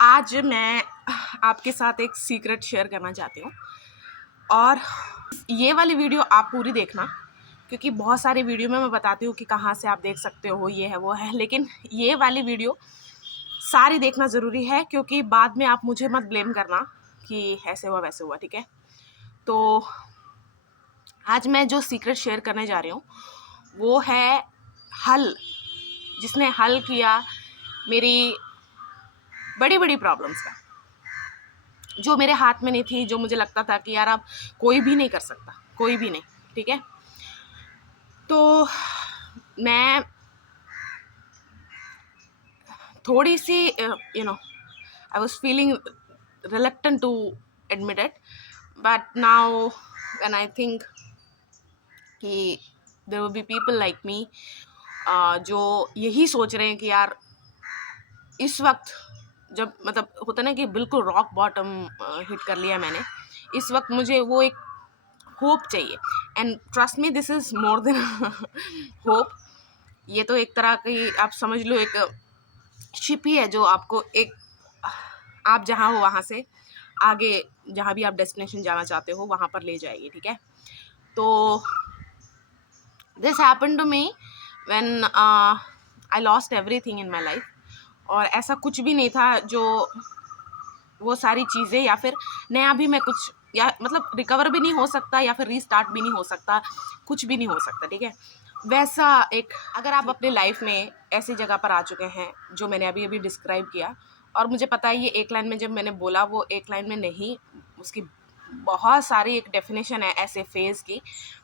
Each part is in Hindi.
आज मैं आपके साथ एक सीक्रेट शेयर करना चाहती हूँ और ये वाली वीडियो आप पूरी देखना, क्योंकि बहुत सारी वीडियो में मैं बताती हूँ कि कहाँ से आप देख सकते हो, ये है वो है, लेकिन ये वाली वीडियो सारी देखना ज़रूरी है, क्योंकि बाद में आप मुझे मत ब्लेम करना कि ऐसे हुआ वैसे हुआ। ठीक है, तो आज मैं जो सीक्रेट शेयर करने जा रही हूँ वो है हल, जिसने हल किया मेरी बड़ी बड़ी प्रॉब्लम्स का, जो मेरे हाथ में नहीं थी, जो मुझे लगता था कि यार अब कोई भी नहीं कर सकता, कोई भी नहीं। ठीक है, तो मैं थोड़ी सी I was feeling reluctant to admit it, but now when I think कि there will be people like me जो यही सोच रहे हैं कि यार इस वक्त जब मतलब होता ना कि बिल्कुल रॉक बॉटम हिट कर लिया मैंने, इस वक्त मुझे वो एक होप चाहिए। And trust me, this is more than hope. ये तो एक तरह की आप समझ लो एक शिप ही है जो आपको एक, आप जहाँ हो वहाँ से आगे जहाँ भी आप डेस्टिनेशन जाना चाहते हो वहाँ पर ले जाएगी। ठीक है, तो this happen to me when I lost everything in my life. और ऐसा कुछ भी नहीं था जो वो सारी चीज़ें या फिर नया भी मैं कुछ, या मतलब रिकवर भी नहीं हो सकता या फिर रीस्टार्ट भी नहीं हो सकता, कुछ भी नहीं हो सकता। ठीक है, वैसा एक, अगर आप अपने लाइफ में ऐसी जगह पर आ चुके हैं जो मैंने अभी अभी डिस्क्राइब किया, और मुझे पता है ये एक लाइन में जब मैंने बोला वो एक लाइन में नहीं, उसकी बहुत सारी एक डेफिनेशन है ऐसे फेज़ की,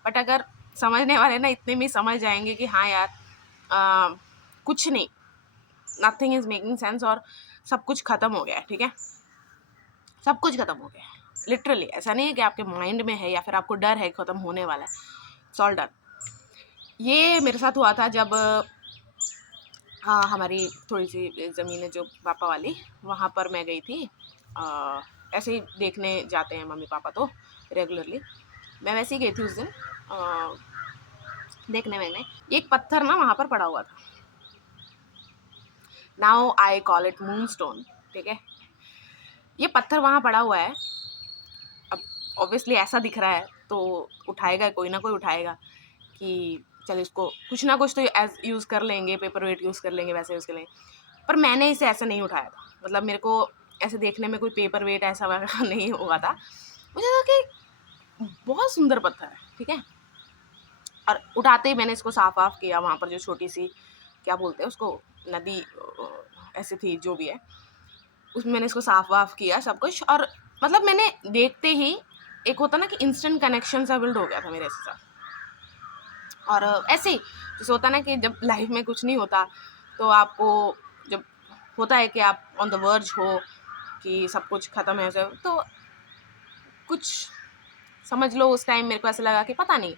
बट अगर समझने वाले ना इतने में समझ जाएंगे कि हाँ यार कुछ नहीं, नथिंग इज़ मेकिंग सेंस और सब कुछ ख़त्म हो गया है। ठीक है, सब कुछ ख़त्म हो गया है लिटरली। ऐसा नहीं है कि आपके माइंड में है या फिर आपको डर है ख़त्म होने वाला है, इट्स ऑल डन। ये मेरे साथ हुआ था जब हाँ हमारी थोड़ी सी ज़मीन है जो पापा वाली, वहाँ पर मैं गई थी। ऐसे ही देखने जाते हैं मम्मी पापा तो रेगुलरली, मैं वैसे ही गई थी उस दिन देखने मैंने एक पत्थर ना वहाँ पर पड़ा हुआ था। Now I call it moon stone. ठीक है, ये पत्थर वहाँ पड़ा हुआ है। अब ऑब्वियसली ऐसा दिख रहा है तो उठाएगा कोई ना कोई, उठाएगा कि चल इसको कुछ ना कुछ तो एज यूज़ कर लेंगे, पेपर वेट यूज़ कर लेंगे, वैसे यूज़ कर लेंगे। पर मैंने इसे ऐसा नहीं उठाया था, मतलब मेरे को ऐसे देखने में कोई पेपर वेट ऐसा वगैरह नहीं हुआ था। मुझे लगा कि बहुत सुंदर पत्थर है। ठीक है, और उठाते ही मैंने इसको साफ वाफ किया। वहाँ पर जो छोटी सी क्या बोलते हैं उसको, नदी ऐसी थी जो भी है, उसमें मैंने इसको साफ वाफ किया सब कुछ। और मतलब मैंने देखते ही एक होता ना कि इंस्टेंट कनेक्शन सा बिल्ड हो गया था मेरे साथ। और ऐसे ही जैसे होता ना कि जब लाइफ में कुछ नहीं होता तो आपको जब होता है कि आप ऑन द वर्ज हो कि सब कुछ ख़त्म है, तो कुछ समझ लो उस टाइम मेरे को ऐसा लगा कि पता नहीं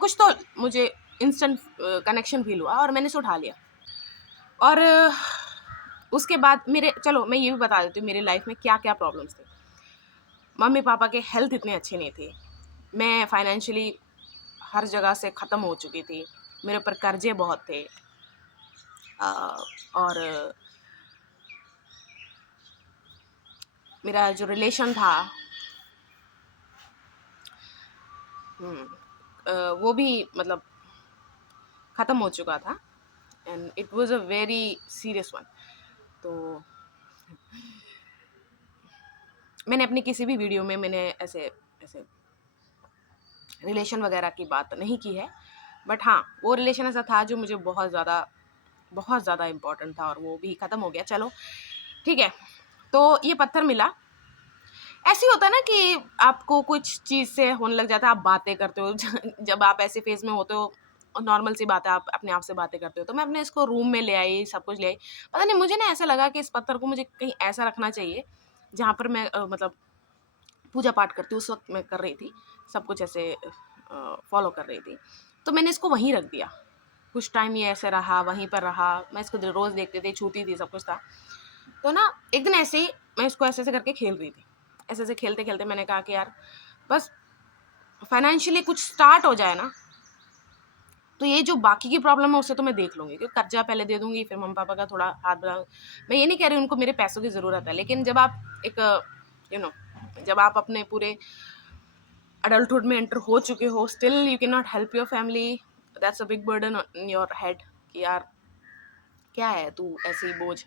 कुछ तो मुझे इंस्टेंट कनेक्शन फील हुआ और मैंने इसे उठा लिया। और उसके बाद मेरे, चलो मैं ये भी बता देती हूँ मेरी लाइफ में क्या क्या प्रॉब्लम्स थे। मम्मी पापा के हेल्थ इतने अच्छे नहीं थे, मैं फाइनेंशियली हर जगह से ख़त्म हो चुकी थी, मेरे ऊपर कर्जे बहुत थे। और मेरा जो रिलेशन था वो भी मतलब ख़त्म हो चुका था, and it was a very serious one. तो मैंने अपनी किसी भी वीडियो में मैंने ऐसे ऐसे रिलेशन वगैरह की बात नहीं की है, बट हाँ वो रिलेशन ऐसा था जो मुझे बहुत ज़्यादा इम्पोर्टेंट था और वो भी ख़त्म हो गया। चलो ठीक है, तो ये पत्थर मिला। ऐसे ही होता है ना कि आपको कुछ चीज़ से होने लग जाता है, आप बातें करते हो जब आप ऐसे फेज़ में होते हो, नॉर्मल सी बात है, आप अपने आप से बातें करते हो। तो मैं अपने इसको रूम में ले आई, सब कुछ ले आई। पता नहीं मुझे ना ऐसा लगा कि इस पत्थर को मुझे कहीं ऐसा रखना चाहिए जहाँ पर मैं मतलब पूजा पाठ करती हूँ, उस वक़्त मैं कर रही थी, सब कुछ ऐसे फ़ॉलो कर रही थी। तो मैंने इसको वहीं रख दिया। कुछ टाइम ये ऐसे रहा, वहीं पर रहा, मैं इसको रोज़ देखती थी, छूती थी, सब कुछ था। तो ना एक दिन ऐसे ही मैं इसको ऐसे-ऐसे करके खेल रही थी। ऐसे-ऐसे खेलते-खेलते मैंने कहा कि यार बस फाइनेंशियली कुछ स्टार्ट हो जाए ना, तो ये जो बाकी की प्रॉब्लम है उससे तो मैं देख लूँगी, क्योंकि कर्जा पहले दे दूँगी, फिर मम्मी-पापा का थोड़ा हाथ बढ़ा। मैं ये नहीं कह रही उनको मेरे पैसों की ज़रूरत है, लेकिन जब आप एक यू नो जब आप अपने पूरे अडल्टहुड में एंटर हो चुके हो, still you can not help your family, that's a big burden in your head कि यार क्या है तू ऐसे ही बोझ,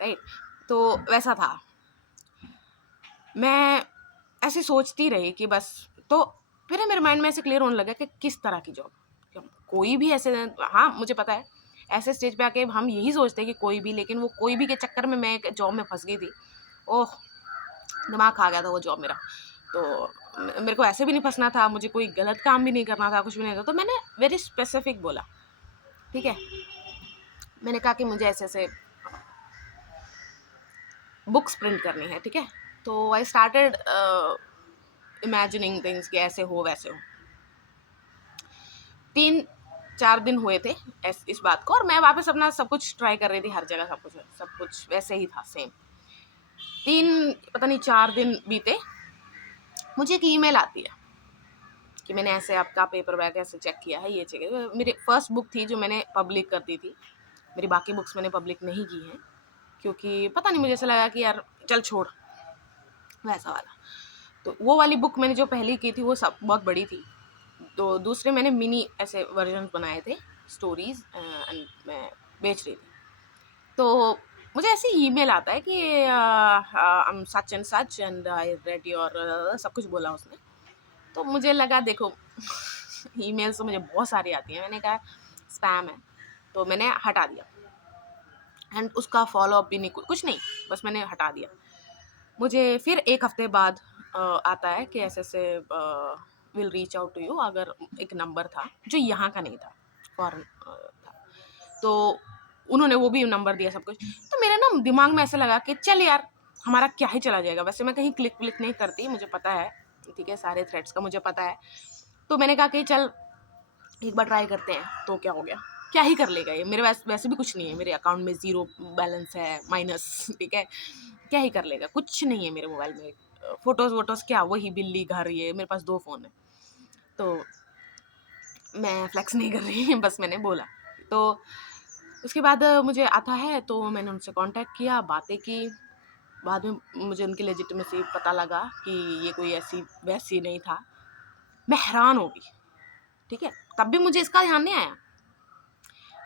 राइट? तो वैसा था। मैं ऐसे सोचती रही कि बस, तो फिर मेरे माइंड में ऐसे क्लियर होने लगा कि किस तरह की जॉब, कोई भी ऐसे, हाँ मुझे पता है ऐसे स्टेज पे आके हम यही सोचते हैं कि कोई भी, लेकिन वो कोई भी के चक्कर में मैं एक जॉब में फंस गई थी। ओह, दिमाग खा गया था वो जॉब मेरा। तो मेरे को ऐसे भी नहीं फंसना था, मुझे कोई गलत काम भी नहीं करना था, कुछ भी नहीं था। तो मैंने वेरी स्पेसिफिक बोला, ठीक है, मैंने कहा कि मुझे ऐसे ऐसे बुक्स प्रिंट करनी है, ठीक है। तो आई स्टार्टेड इमेजिनिंग थिंग्स कि ऐसे हो वैसे हो। 3-4 दिन हुए थे इस बात को, और मैं वापस अपना सब कुछ ट्राई कर रही थी, हर जगह सब कुछ वैसे ही था, सेम। 4 दिन बीते, मुझे एक ईमेल आती है कि मैंने ऐसे आपका पेपर बैग ऐसे चेक किया है, ये चेक। मेरी फर्स्ट बुक थी जो मैंने पब्लिक कर दी थी, मेरी बाकी बुक्स मैंने पब्लिक नहीं की हैं, क्योंकि पता नहीं मुझे ऐसा लगा कि यार चल छोड़, वैसा वाला। तो वो वाली बुक मैंने जो पहली की थी वो सब बहुत बड़ी थी, तो दूसरे मैंने मिनी ऐसे वर्जन बनाए थे, स्टोरीज, एंड मैं बेच रही थी। तो मुझे ऐसे ईमेल आता है कि I am such and such and I read your, सब कुछ बोला उसने। तो मुझे लगा देखो ईमेल्स तो मुझे बहुत सारी आती हैं, मैंने कहा स्पैम है, तो मैंने हटा दिया। एंड उसका फॉलो अप भी नहीं, कुछ नहीं, बस मैंने हटा दिया। मुझे फिर 1 हफ्ते बाद आता है कि ऐसे ऐसे will reach out to you, अगर एक नंबर था जो यहाँ का नहीं था, फॉरेन था। तो उन्होंने वो भी नंबर दिया, सब कुछ। तो मेरे ना दिमाग में ऐसे लगा कि चल यार हमारा क्या ही चला जाएगा, वैसे मैं कहीं क्लिक क्लिक नहीं करती, मुझे पता है, ठीक है, सारे थ्रेड्स का मुझे पता है। तो मैंने कहा कि चल एक बार ट्राई करते हैं, तो क्या हो गया, क्या ही कर लेगा ये, मेरे वैसे भी कुछ नहीं है, मेरे अकाउंट में 0 बैलेंस है, माइनस, ठीक है, क्या ही कर लेगा, कुछ नहीं है मेरे मोबाइल में, फोटोज वोटोज क्या, वही बिल्ली घर, ये मेरे पास 2 फ़ोन है। तो मैं फ्लेक्स नहीं कर रही बस मैंने बोला। तो उसके बाद मुझे आता है, तो मैंने उनसे कांटेक्ट किया, बातें की। बाद में मुझे उनकी लेजिटिमेसी पता लगा कि ये कोई ऐसी वैसी नहीं था। मैं हैरान हो गई, ठीक है, तब भी मुझे इसका ध्यान नहीं आया।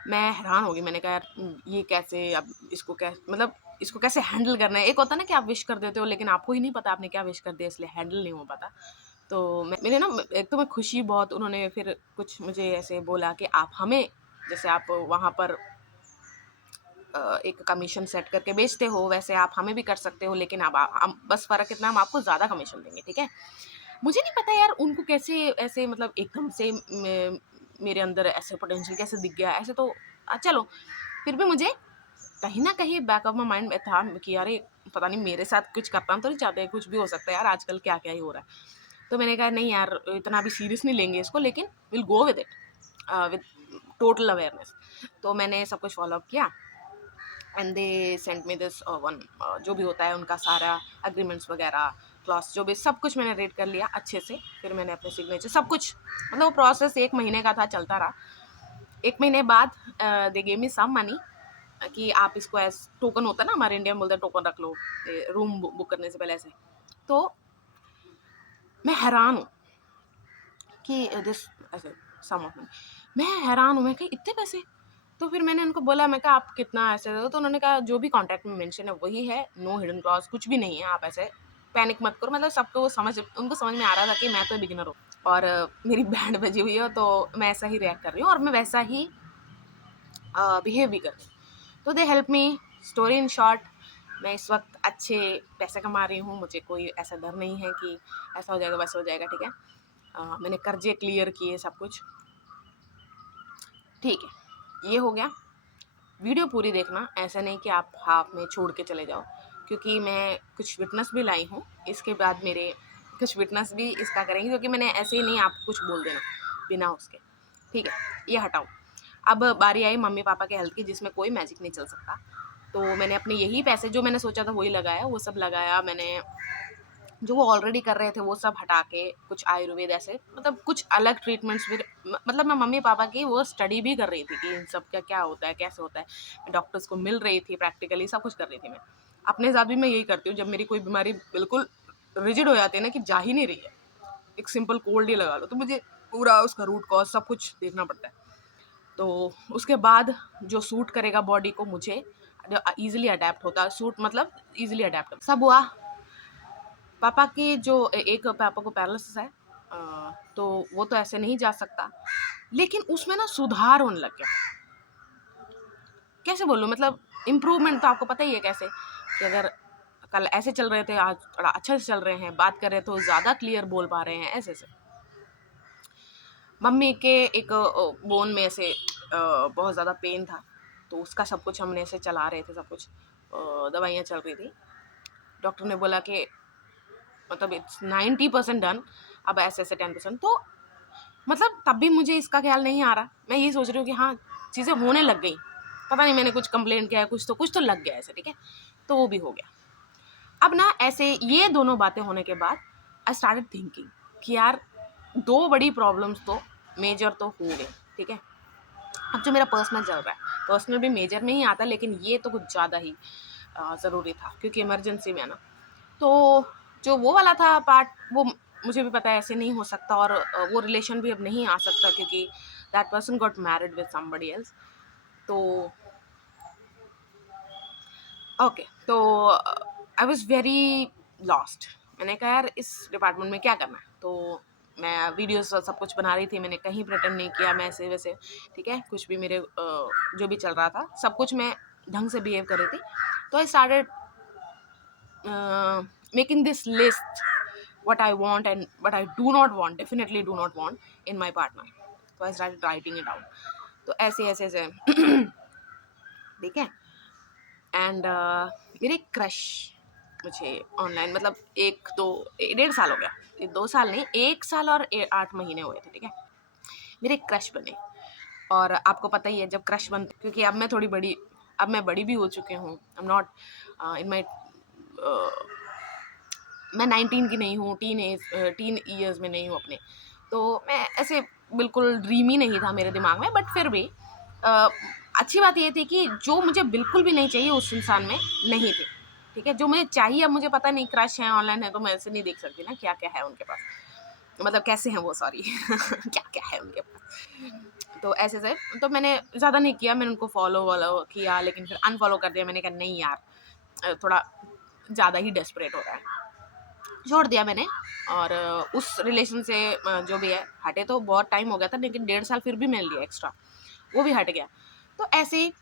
मैं हैरान हो गई, मैंने कहा यार ये कैसे, अब इसको कैसे, मतलब इसको कैसे हैंडल करना है। एक होता है ना कि आप विश कर देते हो, लेकिन आपको ही नहीं पता आपने क्या विश कर दिया, इसलिए हैंडल नहीं हो पाता। तो मेरे ना, एक तो मैं खुशी बहुत, उन्होंने फिर कुछ मुझे ऐसे बोला कि आप हमें, जैसे आप वहाँ पर एक कमीशन सेट करके बेचते हो, वैसे आप हमें भी कर सकते हो, लेकिन अब हम बस फ़र्क इतना, हम आपको ज़्यादा कमीशन देंगे, ठीक है। मुझे नहीं पता यार उनको कैसे ऐसे, मतलब एकदम से मेरे अंदर ऐसे पोटेंशियल कैसे दिख गया, ऐसे तो चलो। फिर भी मुझे कहीं ना कहीं बैक ऑफ माई माइंड में था कि यार ये पता नहीं मेरे साथ कुछ करना तो नहीं चाहते, कुछ भी हो सकता है यार, आजकल क्या क्या ही हो रहा है। तो मैंने कहा नहीं यार, इतना भी सीरियस नहीं लेंगे इसको, लेकिन will go with it with total awareness. तो मैंने सब कुछ फॉलो अप किया, and they sent me this one, जो भी होता है उनका सारा एग्रीमेंट्स वगैरह, क्लॉस, जो भी, सब कुछ मैंने रीड कर लिया अच्छे से। फिर मैंने अपने सिग्नेचर सब कुछ, मतलब वो प्रोसेस 1 महीने का था, चलता रहा। 1 महीने बाद they gave me some money कि आप इसको एज टोकन, होता है ना हमारे इंडिया में बोलते हैं टोकन रख लो रूम बुक करने से पहले, ऐसे। तो मैं हैरान हूँ कि दिस ऐसे सम ऑफ मनी, मैं हैरान हूँ, मैं कही इतने पैसे। तो फिर मैंने उनको बोला, मैं कहा आप कितना ऐसे दो, तो उन्होंने कहा जो भी कॉन्ट्रैक्ट में मेंशन है वही है, नो हिडन क्लॉज, कुछ भी नहीं है, आप ऐसे पैनिक मत करो। मतलब सबको वो उनको समझ में आ रहा था कि मैं तो बिगिनर हूँ, और मेरी बैंड बजी हुई है, तो मैं ऐसा ही रिएक्ट कर रही हूँ, और मैं वैसा ही बिहेव भी कर रही हूँ। तो they help me. Story in short, मैं इस वक्त अच्छे पैसे कमा रही हूँ, मुझे कोई ऐसा डर नहीं है कि ऐसा हो जाएगा वैसा हो जाएगा, ठीक है। मैंने कर्जे क्लियर किए, सब कुछ ठीक है। ये हो गया। वीडियो पूरी देखना, ऐसा नहीं कि आप हाफ में छोड़ के चले जाओ, क्योंकि मैं कुछ विटनेस भी लाई हूँ। इसके बाद मेरे कुछ विटनेस भी इसका करेंगे, क्योंकि मैंने ऐसे ही नहीं आपको कुछ बोल देना बिना उसके, ठीक है। ये हटाओ। अब बारी आई मम्मी पापा के हेल्थ की, जिसमें कोई मैजिक नहीं चल सकता। तो मैंने अपने यही पैसे, जो मैंने सोचा था वही लगाया, वो सब लगाया मैंने। जो वो ऑलरेडी कर रहे थे वो सब हटा के कुछ आयुर्वेद ऐसे मतलब कुछ अलग ट्रीटमेंट्स भी, मतलब मैं मम्मी पापा की वो स्टडी भी कर रही थी कि इन सब का क्या होता है, कैसे होता है। मैं डॉक्टर्स को मिल रही थी, प्रैक्टिकली सब कुछ कर रही थी। मैं अपने साथ भी मैं यही करती हूँ, जब मेरी कोई बीमारी बिल्कुल रिजिड हो जाती है ना कि जा ही नहीं रही है, एक सिंपल कोल्ड ही लगा लो, तो मुझे पूरा उसका रूट कॉज सब कुछ देखना पड़ता है। तो उसके बाद जो सूट करेगा बॉडी को, मुझे ईजिली अडेप्ट होता है, सूट मतलब ईजिली अडेप्ट सब हुआ। पापा की जो एक पापा को पैरालिसिस है, तो वो तो ऐसे नहीं जा सकता, लेकिन उसमें ना सुधार होने लग गया। कैसे बोलूँ, मतलब इम्प्रूवमेंट तो आपको पता ही है कैसे, कि अगर कल ऐसे चल रहे थे, आज थोड़ा अच्छे से चल रहे हैं, बात कर रहे तो ज़्यादा क्लियर बोल पा रहे हैं, ऐसे से। मम्मी के एक बोन में ऐसे बहुत ज़्यादा पेन था, तो उसका सब कुछ हमने ऐसे चला रहे थे, सब कुछ दवाइयाँ चल रही थी। डॉक्टर ने बोला कि मतलब इट्स 90% डन, अब ऐसे ऐसे 10%। तो मतलब तब भी मुझे इसका ख्याल नहीं आ रहा, मैं ये सोच रही हूँ कि हाँ चीज़ें होने लग गई, पता नहीं मैंने कुछ कंप्लेंट किया है, कुछ तो लग गया ऐसे, ठीक है, तो वो भी हो गया। अब ना ऐसे ये दोनों बातें होने के बाद आई स्टार्टेड थिंकिंग कि यार दो बड़ी प्रॉब्लम्स तो मेजर तो हो गए, ठीक है। अब जो मेरा पर्सनल चल रहा है, पर्सनल भी मेजर में ही आता है, लेकिन ये तो कुछ ज़्यादा ही ज़रूरी था क्योंकि इमरजेंसी में है ना। तो जो वो वाला था पार्ट, वो मुझे भी पता है ऐसे नहीं हो सकता, और वो रिलेशन भी अब नहीं आ सकता क्योंकि that person got married with somebody else. तो ओके, तो आई वाज वेरी लॉस्ट। मैंने कहा यार इस डिपार्टमेंट में क्या करना है, तो मैं वीडियोस और सब कुछ बना रही थी, मैंने कहीं प्रिटेंड नहीं किया मैं ऐसे वैसे, ठीक है, कुछ भी मेरे जो भी चल रहा था सब कुछ मैं ढंग से बिहेव कर रही थी। तो I started making this list, what I want and what I do not want, definitely do not want in my partner. So I started writing it down. तो ऐसे ऐसे ऐसे ठीक है। एंड मेरे क्रश मुझे ऑनलाइन, मतलब 1-2 1.5 साल हो गया, 2 साल नहीं, 1 साल और 8 महीने हुए थे, ठीक है, मेरे क्रश बने। और आपको पता ही है जब क्रश बनते, क्योंकि अब मैं थोड़ी बड़ी, अब मैं बड़ी भी हो चुकी हूँ, आई एम नॉट इन माई, मैं 19 की नहीं हूँ, टीन ईयर्स में नहीं हूँ अपने, तो मैं ऐसे बिल्कुल ड्रीम ही नहीं था मेरे दिमाग में। बट फिर भी अच्छी बात ये थी कि जो मुझे बिल्कुल भी नहीं चाहिए उस इंसान में नहीं थे, ठीक है। जो मुझे चाहिए, अब मुझे पता नहीं, क्रश है ऑनलाइन है तो मैं ऐसे नहीं देख सकती ना क्या क्या है उनके पास, मतलब कैसे हैं वो, सॉरी क्या क्या है उनके पास। तो ऐसे से तो मैंने ज़्यादा नहीं किया, मैंने उनको फॉलो वॉलो किया, लेकिन फिर अनफॉलो कर दिया। मैंने कहा नहीं यार थोड़ा ज़्यादा ही डेस्परेट हो रहा है, छोड़ दिया मैंने। और उस रिलेशन से जो भी है हटे, तो बहुत टाइम हो गया था, लेकिन 1.5 साल फिर भी मिल लिया एक्स्ट्रा, वो भी हट गया। तो ऐसे ही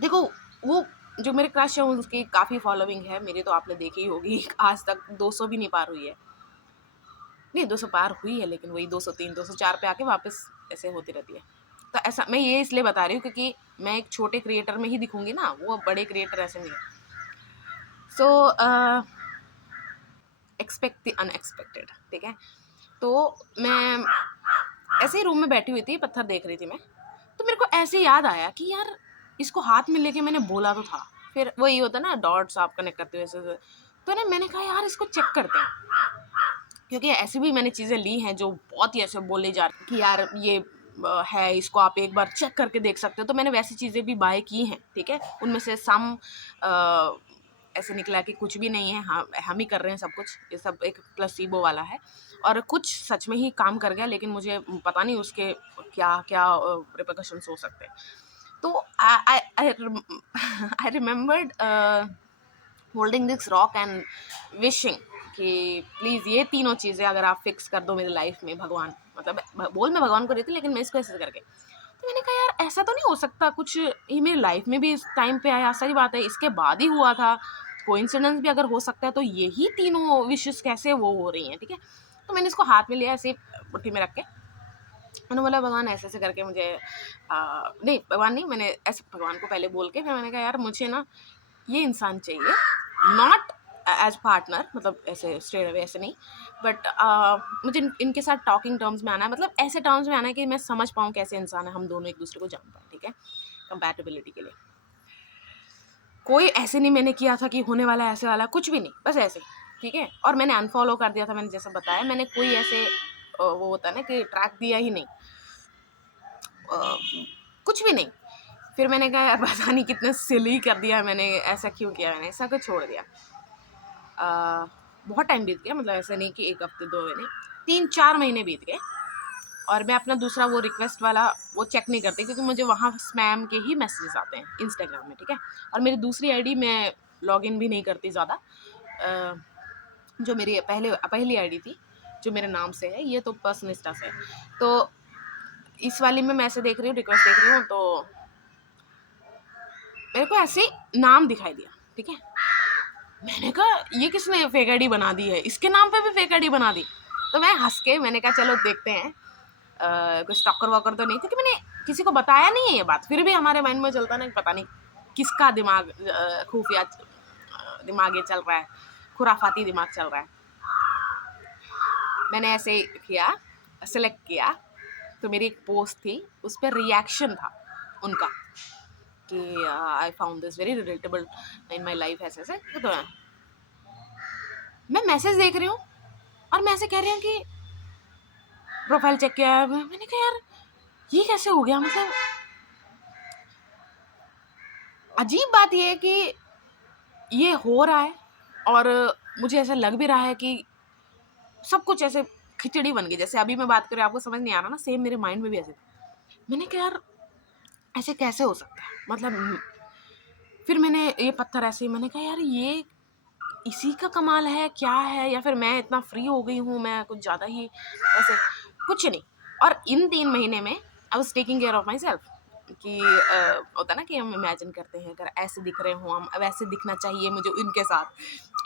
देखो, वो जो मेरे क्रश है उसकी काफ़ी फॉलोइंग है, मेरी तो आपने देखी ही होगी, आज तक 200 भी नहीं पार हुई है, नहीं 200 पार हुई है, लेकिन वही 203 204 पे आके वापस ऐसे होती रहती है। तो ऐसा मैं ये इसलिए बता रही हूँ क्योंकि मैं एक छोटे क्रिएटर में ही दिखूंगी ना, वो बड़े क्रिएटर ऐसे नहीं है। सो एक्सपेक्ट द अनएक्सपेक्टेड, ठीक है। तो मैं ऐसे ही रूम में बैठी हुई थी, पत्थर देख रही थी मैं, तो मेरे को ऐसे याद आया कि यार इसको हाथ में लेके मैंने बोला तो था, फिर वही होता ना डॉट्स आप कनेक्ट करते हुए ऐसे। तो ना मैंने कहा यार इसको चेक करते हैं, क्योंकि ऐसी भी मैंने चीज़ें ली हैं जो बहुत ही ऐसे बोले जा रही कि यार ये है, इसको आप एक बार चेक करके देख सकते हो। तो मैंने वैसी चीज़ें भी बाय की हैं, ठीक है, उनमें से सम ऐसे निकला कि कुछ भी नहीं है, हाँ हम ही कर रहे हैं सब कुछ, ये सब एक प्लेसिबो वाला है, और कुछ सच में ही काम कर गया, लेकिन मुझे पता नहीं उसके क्या क्या रिpercussions हो सकते हैं। तो I remembered holding this rock and wishing कि प्लीज़ ये तीनों चीज़ें अगर आप फिक्स कर दो मेरी लाइफ में, भगवान, मतलब बोल मैं भगवान को रही थी, लेकिन मैं इसको ऐसे करके, तो मैंने कहा यार ऐसा तो नहीं हो सकता कुछ, ये मेरी लाइफ में भी इस टाइम पे आया, सही बात है इसके बाद ही हुआ था, कोइंसिडेंस भी अगर हो सकता है, तो यही तीनों विशेस कैसे वो हो रही हैं, ठीक है। तो मैंने इसको हाथ में लिया ऐसे मुट्ठी में रख के, मैंने बोला भगवान ऐसे ऐसे करके मुझे नहीं भगवान नहीं, मैंने ऐसे भगवान को पहले बोल के फिर मैंने कहा यार मुझे ना ये इंसान चाहिए, नॉट एज पार्टनर, मतलब ऐसे स्ट्रेट अवे ऐसे नहीं, बट मुझे इनके साथ टॉकिंग टर्म्स में आना है, मतलब ऐसे टर्म्स में आना है कि मैं समझ पाऊँ कैसे इंसान है, हम दोनों एक दूसरे को जान पाएँ, ठीक है, कंपैटिबिलिटी के लिए। कोई ऐसे नहीं मैंने किया था कि होने वाला है ऐसे वाला, कुछ भी नहीं, बस ऐसे। ठीक है। और मैंने अनफॉलो कर दिया था, मैंने जैसा बताया, मैंने कोई ऐसे वो होता है ना कि ट्रैक दिया ही नहीं, कुछ भी नहीं। फिर मैंने कहा यार पता नहीं कितना सिली कर दिया मैंने, ऐसा क्यों किया, मैंने ऐसा कुछ छोड़ दिया। बहुत टाइम बीत गया, मतलब ऐसा नहीं कि 1 हफ्ते 2 महीने, 3-4 महीने बीत गए, और मैं अपना दूसरा वो रिक्वेस्ट वाला वो चेक नहीं करती, क्योंकि मुझे वहाँ स्पैम के ही मैसेजेस आते हैं इंस्टाग्राम में, ठीक है। और मेरी दूसरी आईडी मैं लॉगिन भी नहीं करती ज़्यादा, जो मेरी पहली आईडी थी जो मेरे नाम से है, ये तो पर्सनल इंस्टा से है। तो इस वाली में मैं ऐसे देख रही हूँ, रिक्वेस्ट देख रही हूँ, तो मेरे को ऐसे नाम दिखाई दिया, ठीक है। मैंने कहा ये किसने फेक आईडी बना दी है, इसके नाम पे भी फेक आईडी बना दी। तो मैं हंस के मैंने कहा चलो देखते हैं, कुछ टक्कर वक्कर तो नहीं, क्योंकि मैंने किसी को बताया नहीं है ये बात, फिर भी हमारे माइंड में चलता ना, पता नहीं किसका दिमाग खुफिया दिमाग ये चल रहा है, खुराफाती दिमाग चल रहा है। मैंने ऐसे किया, सेलेक्ट किया, तो मेरी एक पोस्ट थी, उस पर रिएक्शन था उनका कि I found this very relatable in my life, ऐसे ऐसे। तो मैं मैसेज देख रही हूँ और मैं ऐसे कह रही हूँ कि प्रोफाइल चेक किया है, मैंने कहा यार ये कैसे हो गया, मतलब अजीब बात ये है कि ये हो रहा है, और मुझे ऐसा लग भी रहा है कि सब कुछ ऐसे खिचड़ी बन गई, जैसे अभी मैं बात कर रही हूँ आपको समझ नहीं आ रहा ना, सेम मेरे माइंड में भी ऐसे था। मैंने कहा यार ऐसे कैसे हो सकता है, मतलब फिर मैंने ये पत्थर ऐसे, मैंने कहा यार ये इसी का कमाल है क्या है, या फिर मैं इतना फ्री हो गई हूँ, मैं कुछ ज़्यादा ही ऐसे, कुछ नहीं। और इन 3 महीने में I was taking care of my self, कि होता ना कि हम इमेजिन करते हैं अगर ऐसे दिख रहे हो हम, वैसे दिखना चाहिए मुझे उनके साथ,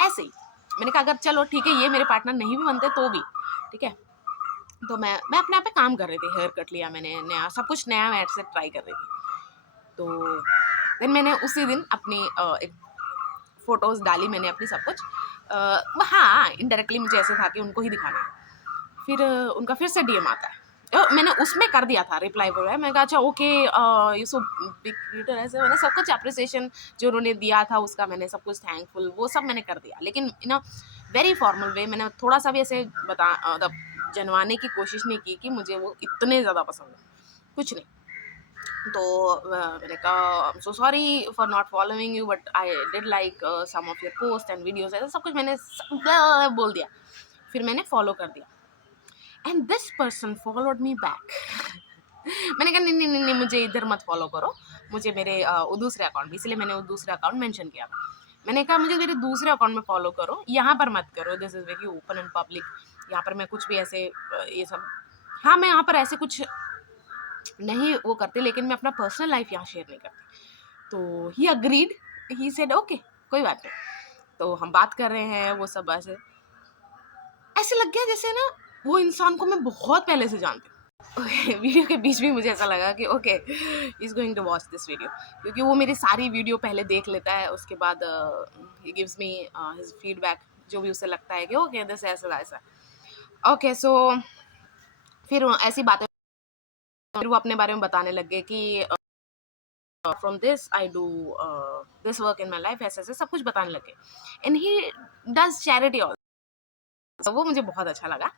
ऐसे ही। मैंने कहा अगर चलो ठीक है ये मेरे पार्टनर नहीं भी बनते तो भी ठीक है। तो मैं अपने आप पे काम कर रही थी, हेयर कट लिया मैंने नया, सब कुछ नया मैं से ट्राई कर रही थी। तो देन मैंने उसी दिन अपनी एक फ़ोटोज़ डाली मैंने अपनी सब कुछ, हाँ इनडायरेक्टली मुझे ऐसे था कि उनको ही दिखाना है। फिर उनका फिर से डीएम आता है, मैंने उसमें कर दिया था रिप्लाई वगैरह, मैंने कहा अच्छा okay you so big creator, ऐसे मैंने सब कुछ अप्रिसिएशन जो उन्होंने दिया था उसका मैंने सब कुछ थैंकफुल वो सब मैंने कर दिया, लेकिन इन अ वेरी फॉर्मल वे, मैंने थोड़ा सा भी ऐसे मतलब जनवाने की कोशिश नहीं की कि मुझे वो इतने ज़्यादा पसंद है, कुछ नहीं। तो मैंने कहा I am so sorry for not following you but I did like some of your post and videos, ऐसा सब कुछ मैंने सब बोल दिया। फिर मैंने फॉलो कर दिया and this person followed me back. मैंने कहा नहीं नहीं नहीं नहीं मुझे इधर मत फॉलो करो, मुझे मेरे वो दूसरे अकाउंट, इसलिए मैंने वो दूसरा अकाउंट मेंशन किया था। मैंने कहा मुझे मेरे दूसरे अकाउंट में फॉलो करो, यहाँ पर मत करो, this is very open and public, यहाँ पर मैं कुछ भी ऐसे ये सब, हाँ मैं यहाँ पर ऐसे कुछ नहीं वो करते, लेकिन मैं अपना पर्सनल लाइफ यहाँ शेयर नहीं करती। तो he agreed, he said okay कोई बात नहीं। तो हम बात कर रहे हैं, वो सब ऐसे ऐसे लग गया जैसे ना वो इंसान को मैं बहुत पहले से जानती हूँ। वीडियो के बीच में मुझे ऐसा लगा कि okay is going to watch this video, क्योंकि वो मेरी सारी वीडियो पहले देख लेता है, उसके बाद he gives me his feedback, जो भी उसे लगता है कि ओके दिस ऐसा ऐसा। ओके सो फिर ऐसी बातें, फिर वो अपने बारे में बताने लग गए कि from this I do this work in my life, ऐसे ऐसे सब कुछ बताने लगे। And he does charity also, वो मुझे बहुत अच्छा लगा।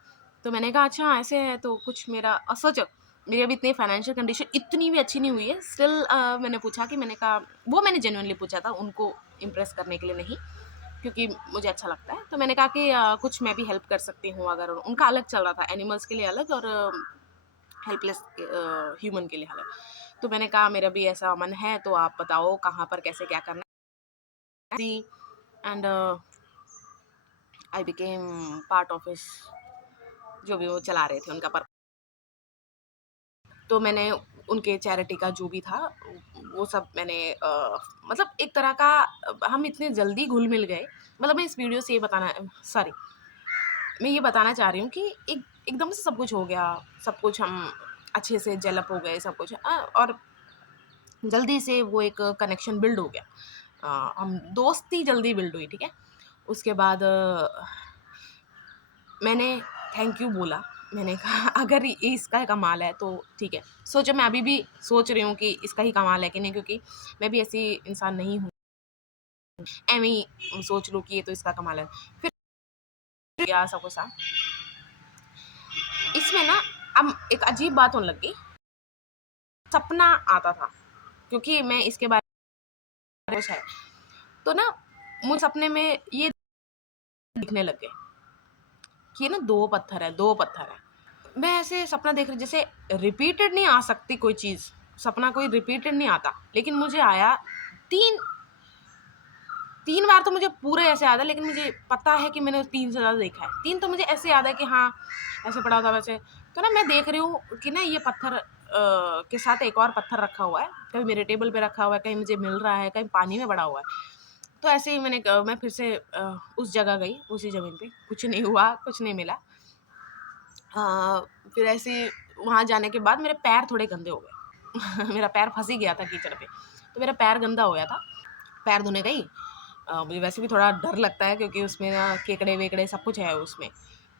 तो मैंने कहा अच्छा ऐसे है तो कुछ मेरा, और सोचो मेरी अभी इतनी फाइनेंशियल कंडीशन इतनी भी अच्छी नहीं हुई है, स्टिल मैंने पूछा कि, मैंने कहा वो मैंने जेन्युइनली पूछा था, उनको इम्प्रेस करने के लिए नहीं, क्योंकि मुझे अच्छा लगता है। तो मैंने कहा कि कुछ मैं भी हेल्प कर सकती हूँ, अगर उनका अलग चल रहा था, एनिमल्स के लिए अलग और हेल्पलेस ह्यूमन के लिए अलग। तो मैंने कहा मेरा भी ऐसा मन है, तो आप बताओ कहाँ पर कैसे क्या करना है, and I became part of his, जो भी वो चला रहे थे उनका पर। तो मैंने उनके चैरिटी का जो भी था वो सब मैंने मतलब एक तरह का, हम इतने जल्दी घुल मिल गए, मतलब मैं इस वीडियो से ये बताना, सॉरी मैं ये बताना चाह रही हूँ कि एकदम से सब कुछ हो गया, सब कुछ हम अच्छे से जेलअप हो गए सब कुछ, और जल्दी से वो एक कनेक्शन बिल्ड हो गया, हम दोस्ती जल्दी बिल्ड हुई, ठीक है। उसके बाद मैंने थैंक यू बोला, मैंने कहा अगर ये इसका कमाल है तो ठीक है। सोचो मैं अभी भी सोच रही हूँ कि इसका ही कमाल है कि नहीं, क्योंकि मैं भी ऐसी इंसान नहीं हूँ, ऐਵੇਂ ही सोच लूँ कि ये तो इसका कमाल है। फिर गया सब कुछ था। इसमें ना अब एक अजीब बात होने लग गई, सपना आता था क्योंकि मैं इसके बारे में है, तो ना मुझे सपने में ये दिखने लग गए कि ना दो पत्थर है, दो पत्थर है। मैं ऐसे सपना देख रही, जैसे रिपीटेड नहीं आ सकती कोई चीज़, सपना कोई रिपीटेड नहीं आता, लेकिन मुझे आया तीन बार। तो मुझे पूरे ऐसे याद है, लेकिन मुझे पता है कि मैंने 3 से ज़्यादा देखा है। 3 तो मुझे ऐसे याद है कि हाँ ऐसे पड़ा था वैसे। तो ना मैं देख रही हूँ कि ना ये पत्थर के साथ एक और पत्थर रखा हुआ है, कहीं मेरे टेबल पे रखा हुआ है, कहीं मुझे मिल रहा है, कहीं पानी में पड़ा हुआ है। तो ऐसे ही मैं फिर से उस जगह गई, उसी ज़मीन पे, कुछ नहीं हुआ, कुछ नहीं मिला। फिर ऐसे वहाँ जाने के बाद मेरे पैर थोड़े गंदे हो गए मेरा पैर फंस ही गया था कीचड़ पे, तो मेरा पैर गंदा हो गया था। पैर धोने गई, मुझे वैसे भी थोड़ा डर लगता है क्योंकि उसमें ना केकड़े वेकड़े सब कुछ है उसमें,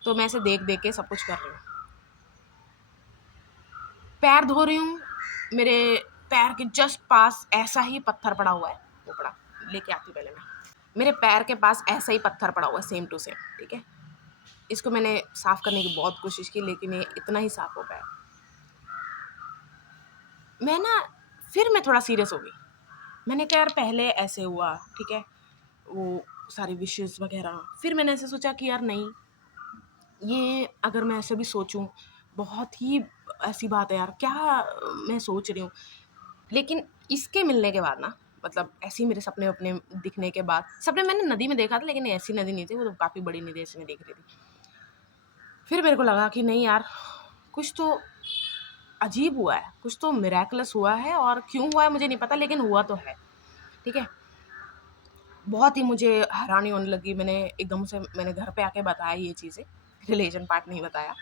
तो मैं ऐसे देख देख के सब कुछ कर रही हूँ। पैर धो रही हूँ, मेरे पैर के जस्ट पास ऐसा ही पत्थर पड़ा हुआ है, वो पड़ा, लेके आती पहले मैं। मेरे पैर के पास ऐसा ही पत्थर पड़ा हुआ है, सेम टू सेम, ठीक है। इसको मैंने साफ़ करने की बहुत कोशिश की, लेकिन ये इतना ही साफ़ हो पाया। फिर मैं थोड़ा सीरियस हो गई। मैंने कहा यार पहले ऐसे हुआ, ठीक है, वो सारी विशेज़ वगैरह। फिर मैंने ऐसे सोचा कि यार नहीं, ये अगर मैं ऐसे भी सोचूं, बहुत ही ऐसी बात है यार, क्या मैं सोच रही हूँ। लेकिन इसके मिलने के बाद ना, मतलब ऐसे ही मेरे सपने अपने दिखने के बाद, सपने मैंने नदी में देखा था, लेकिन ऐसी नदी नहीं थी, वो तो काफ़ी बड़ी नदी ऐसे में देख रही थी। फिर मेरे को लगा कि नहीं यार, कुछ तो अजीब हुआ है, कुछ तो मिरेकलस हुआ है, और क्यों हुआ है मुझे नहीं पता, लेकिन हुआ तो है, ठीक है। बहुत ही मुझे हैरानी होने लगी। मैंने घर पे आके बताया ये चीज़ें, रिलीजन पार्ट नहीं बताया।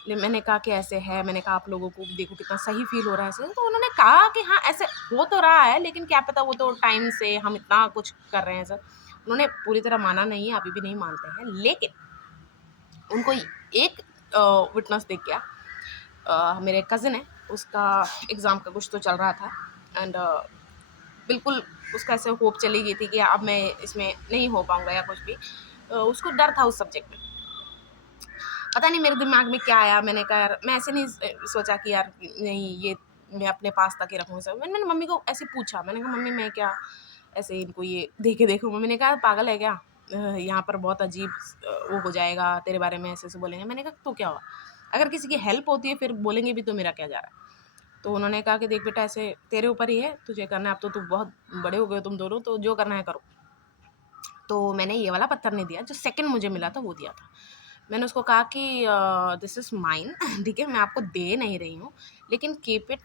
लेकिन मैंने कहा कि ऐसे है, मैंने कहा आप लोगों को देखो कितना सही फ़ील हो रहा है ऐसे। तो उन्होंने कहा कि हाँ, ऐसे हो तो रहा है, लेकिन क्या पता, वो तो टाइम से हम इतना कुछ कर रहे हैं सर। उन्होंने पूरी तरह माना नहीं है, अभी भी नहीं मानते हैं, लेकिन उनको एक विटनेस दिख गया। मेरे कज़िन है, उसका एग्ज़ाम का कुछ तो चल रहा था, एंड बिल्कुल उसका ऐसे होप चली गई थी कि अब मैं इसमें नहीं हो पाऊँगा या कुछ भी। उसको डर था उस सब्जेक्ट में। पता नहीं मेरे दिमाग में क्या आया, मैंने कहा यार, मैं ऐसे नहीं सोचा कि यार नहीं, ये मैं अपने पास तक ही रखूँ सब। मैंने मम्मी को ऐसे पूछा, मैंने कहा मम्मी मैं क्या ऐसे इनको ये दे के देखूँ? मम्मी ने कहा पागल है क्या? यहाँ पर बहुत अजीब वो हो जाएगा, तेरे बारे में ऐसे-ऐसे बोलेंगे। मैंने कहा तो क्या हुआ? अगर किसी की हेल्प होती है फिर बोलेंगे भी तो मेरा क्या जा रहा है? तो उन्होंने कहा कि देख बेटा, ऐसे तेरे ऊपर ही है, तुझे करना है, अब तो तुम बहुत बड़े हो गए हो तुम दोनों, तो जो करना है करो। तो मैंने ये वाला पत्थर नहीं दिया, जो सेकंड मुझे मिला था वो दिया था। मैंने उसको कहा कि दिस इज़ माइन ठीक है, मैं आपको दे नहीं रही हूँ, लेकिन keep it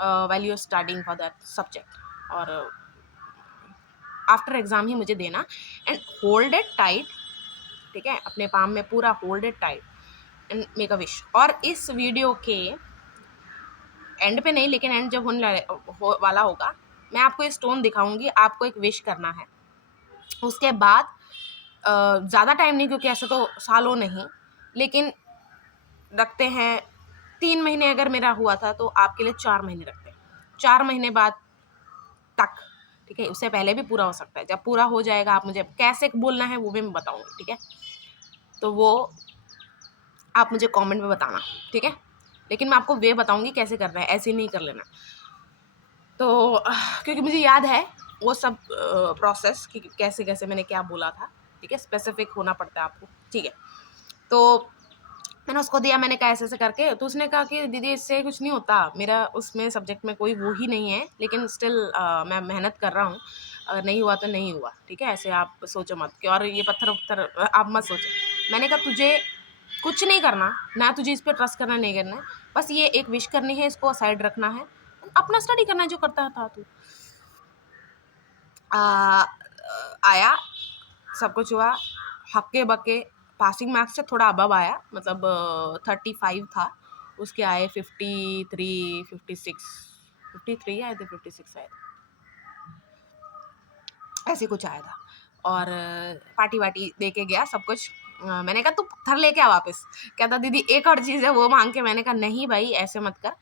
while you are studying for that subject, और आफ्टर एग्ज़ाम ही मुझे देना, एंड होल्ड इट टाइट, ठीक है, अपने पाम में पूरा hold it tight and make a wish. और इस वीडियो के एंड पे नहीं, लेकिन एंड जब वाला होगा, मैं आपको ये स्टोन दिखाऊंगी, आपको एक विश करना है। उसके बाद ज़्यादा टाइम नहीं, क्योंकि ऐसे तो सालों नहीं, लेकिन रखते हैं 3 महीने। अगर मेरा हुआ था तो आपके लिए 4 महीने रखते हैं, 4 महीने बाद तक, ठीक है। उससे पहले भी पूरा हो सकता है। जब पूरा हो जाएगा, आप मुझे कैसे बोलना है वो भी मैं बताऊंगी, ठीक है। तो वो आप मुझे कमेंट में बताना, ठीक है। लेकिन मैं आपको वे बताऊंगी कैसे करना है, ऐसे नहीं कर लेना। तो क्योंकि मुझे याद है वो सब प्रोसेस कि कैसे कैसे मैंने क्या बोला था, ठीक है, स्पेसिफिक होना पड़ता है आपको, ठीक है। तो मैंने उसको दिया, मैंने कहा ऐसे ऐसे करके, तो उसने कहा कि दीदी इससे कुछ नहीं होता, मेरा उसमें सब्जेक्ट में कोई वो ही नहीं है, लेकिन स्टिल मैं मेहनत कर रहा हूँ, अगर नहीं हुआ तो नहीं हुआ, ठीक है, ऐसे आप सोचो मत कि और ये पत्थर वत्थर आप मत सोचो। मैंने कहा तुझे कुछ नहीं करना, ना तुझे इस पर ट्रस्ट करना, नहीं करना है, बस ये एक विश करनी है, इसको साइड रखना है, अपना स्टडी करना है जो करता था तू। आया, सब कुछ हुआ, हक्के बक्के, पासिंग मार्क्स से थोड़ा अबव आया, मतलब 35 था, उसके आए 53, 56, 53 आए थे, 56 आए थे, ऐसे कुछ आया था। और पार्टी वार्टी दे के गया सब कुछ। मैंने कहा तू पत्थर लेके आ वापस। कहता दीदी एक और चीज़ है वो मांग के। मैंने कहा नहीं भाई ऐसे मत कर,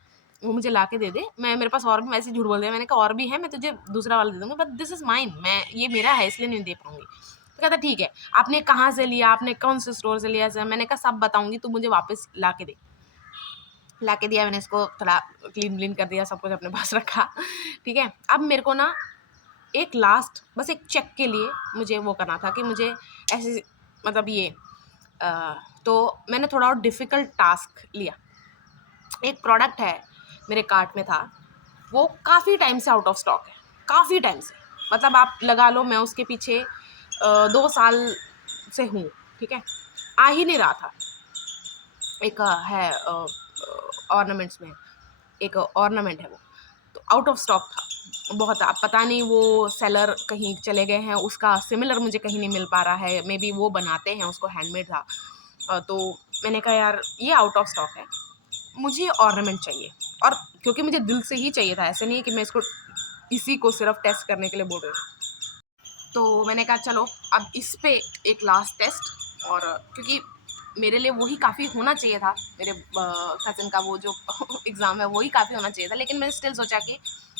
वो मुझे ला के दे दे, मैं मेरे पास और भी, वैसे झूठ बोल दिया, मैंने कहा और भी है, मैं तुझे दूसरा वाला दे दूँगी, बट दिस इज़ माइन, मैं ये मेरा है इसलिए नहीं दे पाऊँगी। कहता ठीक है, आपने कहाँ से लिया, आपने कौन से स्टोर से लिया सर? मैंने कहा सब बताऊंगी, तो मुझे वापस ला के दे। ला के दिया, मैंने इसको थोड़ा क्लीन कर दिया, सब कुछ अपने पास रखा। ठीक है, अब मेरे को ना एक लास्ट बस एक चेक के लिए मुझे वो करना था कि मुझे ऐसे मतलब ये तो मैंने थोड़ा और डिफ़िकल्ट टास्क लिया। एक प्रोडक्ट है मेरे कार्ट में था, वो काफ़ी टाइम से आउट ऑफ स्टॉक है, काफ़ी टाइम से, मतलब आप लगा लो मैं उसके पीछे 2 साल से हूँ। ठीक है, आ ही नहीं रहा था। एक है ऑर्नामेंट्स में एक ऑर्नामेंट है, वो तो आउट ऑफ स्टॉक था बहुत। अब पता नहीं वो सेलर कहीं चले गए हैं, उसका सिमिलर मुझे कहीं नहीं मिल पा रहा है, मे बी वो बनाते हैं उसको, हैंडमेड था। तो मैंने कहा यार ये आउट ऑफ स्टॉक है, मुझे ऑर्नामेंट चाहिए, और क्योंकि मुझे दिल से ही चाहिए था, ऐसे नहीं है कि मैं इसको इसी को सिर्फ टेस्ट करने के लिए बोल रही हूँ। तो मैंने कहा चलो अब इस पे एक लास्ट टेस्ट, और क्योंकि मेरे लिए वही काफ़ी होना चाहिए था, मेरे कज़न का वो जो एग्ज़ाम है वही काफ़ी होना चाहिए था, लेकिन मैंने स्टिल सोचा कि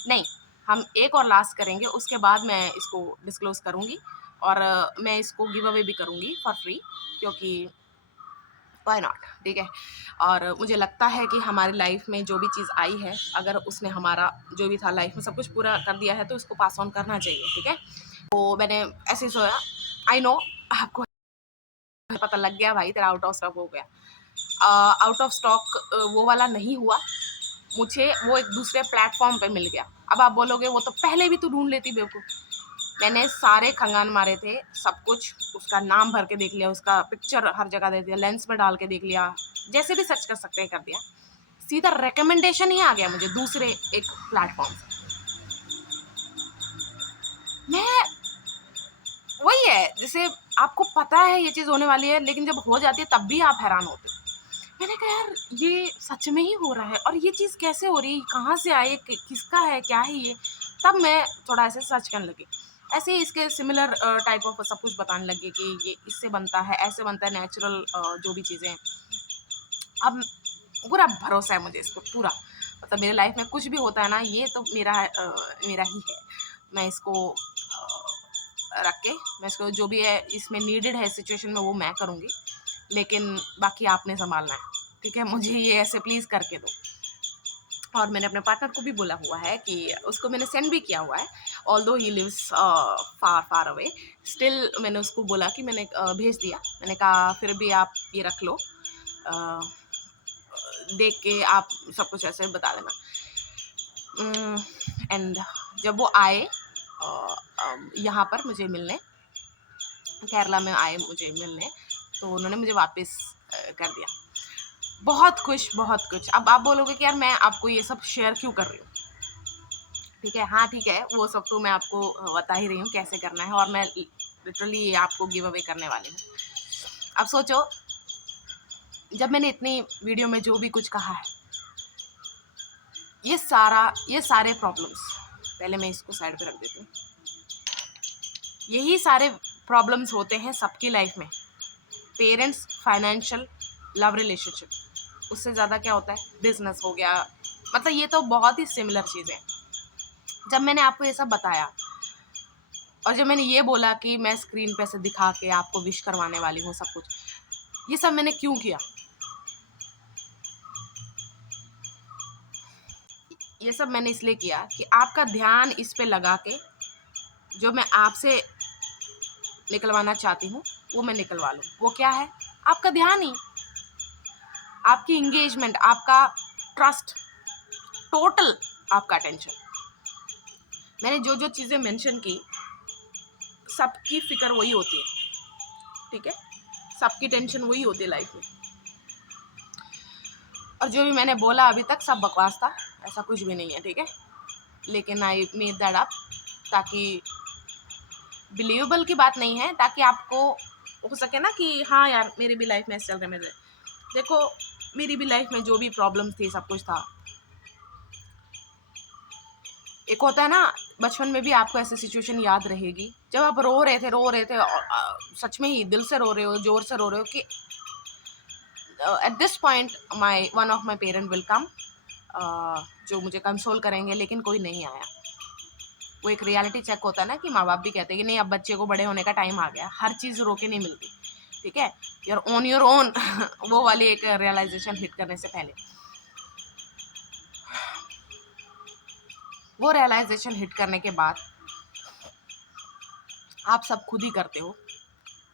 नहीं, हम एक और लास्ट करेंगे, उसके बाद मैं इसको डिस्क्लोज़ करूँगी, और मैं इसको गिव अवे भी करूँगी फॉर फ्री, क्योंकि व्हाई नॉट। ठीक है, और मुझे लगता है कि हमारी लाइफ में जो भी चीज़ आई है, अगर उसने हमारा जो भी था लाइफ में सब कुछ पूरा कर दिया है, तो इसको पास ऑन करना चाहिए। ठीक है, तो मैंने ऐसे ही सोया। आई नो आपको पता लग गया भाई तेरा आउट ऑफ स्टॉक हो गया। आउट ऑफ स्टॉक वो वाला नहीं हुआ, मुझे वो एक दूसरे प्लेटफॉर्म पे मिल गया। अब आप बोलोगे वो तो पहले भी तू ढूंढ लेती बेवकूफ़। मैंने सारे खंगान मारे थे, सब कुछ, उसका नाम भर के देख लिया, उसका पिक्चर हर जगह दे दिया, लेंस में डाल के देख लिया, जैसे भी सर्च कर सकते हैं कर दिया, सीधा रिकमेंडेशन ही आ गया मुझे दूसरे एक प्लेटफॉर्म से। मैं वही है, जैसे आपको पता है ये चीज़ होने वाली है, लेकिन जब हो जाती है तब भी आप हैरान होते हो। मैंने कहा यार ये सच में ही हो रहा है, और ये चीज़ कैसे हो रही है, कहाँ से आई, किसका है, क्या है ये। तब मैं थोड़ा ऐसे सर्च करने लगी, ऐसे ही इसके सिमिलर टाइप ऑफ सब कुछ बताने लगी कि ये इससे बनता है, ऐसे बनता है, नेचुरल जो भी चीज़ें। अब पूरा भरोसा है मुझे इस पर, पूरा, मतलब मेरे लाइफ में कुछ भी होता है ना, ये तो मेरा ही है। मैं इसको रख के, मैं इसको जो भी है इसमें नीडेड है सिचुएशन में वो मैं करूँगी, लेकिन बाकी आपने संभालना है। ठीक है, मुझे ये ऐसे प्लीज़ करके दो। और मैंने अपने पार्टनर को भी बोला हुआ है कि उसको मैंने सेंड भी किया हुआ है, although he lives far far away, still मैंने उसको बोला कि मैंने भेज दिया। मैंने कहा फिर भी आप ये रख लो, देख के आप सब कुछ ऐसे बता देना। एंड जब वो आए यहाँ पर मुझे मिलने, केरला में आए मुझे मिलने, तो उन्होंने मुझे वापस कर दिया। बहुत खुश, बहुत कुछ। अब आप बोलोगे कि यार मैं आपको ये सब शेयर क्यों कर रही हूँ। ठीक है, हाँ ठीक है, वो सब तो मैं आपको बता ही रही हूँ कैसे करना है, और मैं लिटरली आपको गिव अवे करने वाली हूँ। अब सोचो, जब मैंने इतनी वीडियो में जो भी कुछ कहा है, ये सारे प्रॉब्लम्स, पहले मैं इसको साइड पे रख देती हूँ, यही सारे प्रॉब्लम्स होते हैं सबकी लाइफ में। पेरेंट्स, फाइनेंशियल, लव रिलेशनशिप, उससे ज़्यादा क्या होता है, बिजनेस हो गया, मतलब ये तो बहुत ही सिमिलर चीज़ें। जब मैंने आपको ये सब बताया, और जब मैंने ये बोला कि मैं स्क्रीन पे से दिखा के आपको विश करवाने वाली हूँ सब कुछ, ये सब मैंने क्यों किया? ये सब मैंने इसलिए किया कि आपका ध्यान इस पे लगा के जो मैं आपसे निकलवाना चाहती हूँ वो मैं निकलवा लूँ। वो क्या है? आपका ध्यान ही, आपकी इंगेजमेंट, आपका ट्रस्ट, टोटल आपका अटेंशन। मैंने जो जो चीज़ें मेंशन की, सबकी फिक्र वही होती है। ठीक है, सबकी टेंशन वही होती है लाइफ में। और जो भी मैंने बोला अभी तक सब बकवास था, ऐसा कुछ भी नहीं है। ठीक है, लेकिन आई मेड दैट अप, ताकि बिलीवेबल की बात नहीं है, ताकि आपको हो सके ना कि हाँ यार मेरी भी लाइफ में ऐसे चल रहा है मेरे। देखो, मेरी भी लाइफ में जो भी प्रॉब्लम्स थी, सब कुछ था। एक होता है ना, बचपन में भी आपको ऐसी सिचुएशन याद रहेगी जब आप रो रहे थे और सच में ही दिल से रो रहे हो, जोर से रो रहे हो कि at this point one of my parent will come, जो मुझे कंसोल करेंगे, लेकिन कोई नहीं आया। वो एक रियलिटी चेक होता है ना कि माँ बाप भी कहते हैं कि नहीं अब बच्चे को बड़े होने का टाइम आ गया, हर चीज़ रोके नहीं मिलती, ठीक है, योर ऑन योर ओन वो वाली एक रियलाइजेशन हिट करने से पहले, वो रियलाइजेशन हिट करने के बाद आप सब खुद ही करते हो,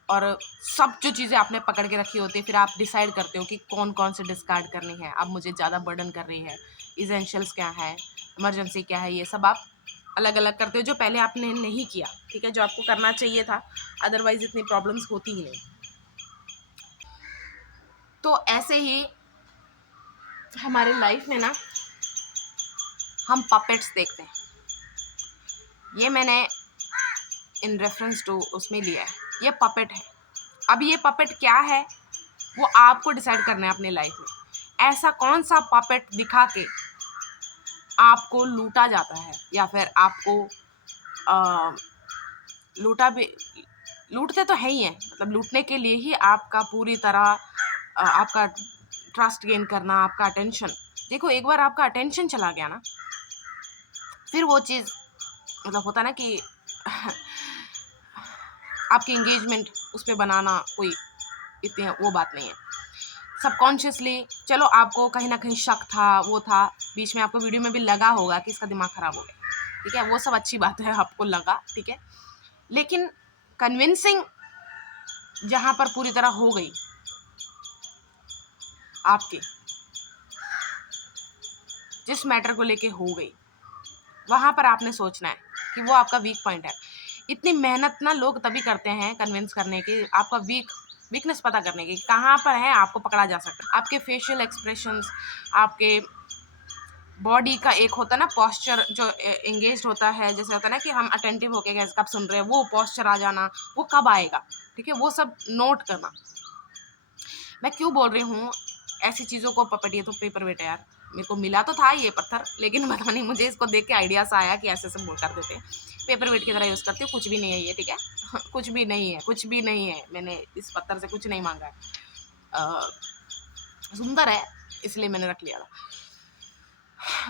और सब जो चीज़ें आपने पकड़ के रखी होती है फिर आप डिसाइड करते हो कि कौन कौन से डिस्कार्ड करनी है, अब मुझे ज़्यादा बर्डन कर रही है, इसेंशियल्स क्या है, इमरजेंसी क्या है, ये सब आप अलग अलग करते हो जो पहले आपने नहीं किया, ठीक है, जो आपको करना चाहिए था, अदरवाइज इतनी प्रॉब्लम्स होती ही नहीं। तो ऐसे ही हमारे लाइफ में ना हम पपेट्स देखते हैं, ये मैंने इन रेफरेंस टू उसमें लिया है, ये पपेट है। अब ये पपेट क्या है वो आपको डिसाइड करना है अपनी लाइफ में। ऐसा कौन सा पपेट दिखा के आपको लूटा जाता है या फिर आपको लूटा भी, लूटते तो है ही है, मतलब लूटने के लिए ही आपका पूरी तरह आपका ट्रस्ट गेन करना, आपका अटेंशन, देखो एक बार आपका अटेंशन चला गया ना फिर वो चीज़ मतलब होता ना कि आपकी एंगेजमेंट उस पर बनाना कोई इतनी वो बात नहीं है। सबकॉन्शियसली चलो आपको कहीं ना कहीं शक था, वो था, बीच में आपको वीडियो में भी लगा होगा कि इसका दिमाग ख़राब हो गया, ठीक है, वो सब अच्छी बात है, आपको लगा, ठीक है, लेकिन कन्विंसिंग जहाँ पर पूरी तरह हो गई आपके, जिस मैटर को लेके हो गई, वहाँ पर आपने सोचना है कि वो आपका वीक पॉइंट है। इतनी मेहनत ना लोग तभी करते हैं कन्विंस करने की, आपका वीकनेस पता करने की कहाँ पर है, आपको पकड़ा जा सकता है। आपके फेशियल एक्सप्रेशंस, आपके बॉडी का एक होता है ना पॉस्चर जो एंगेज होता है, जैसे होता है ना कि हम अटेंटिव होके गैस कब सुन रहे हैं, वो पॉस्चर आ जाना, वो कब आएगा, ठीक है, वो सब नोट करना। मैं क्यों बोल रही हूँ ऐसी चीज़ों को पपेट, ये तो पेपर वेट है यार, मेरे को मिला तो था ये पत्थर, लेकिन पता नहीं मुझे इसको देख के आइडिया सा आया कि ऐसे बोल कर देते हैं, पेपर वेट की तरह यूज़ करती हूँ, कुछ भी नहीं है ये, ठीक है कुछ भी नहीं है, कुछ भी नहीं है, मैंने इस पत्थर से कुछ नहीं मांगा है, सुंदर है इसलिए मैंने रख लिया था।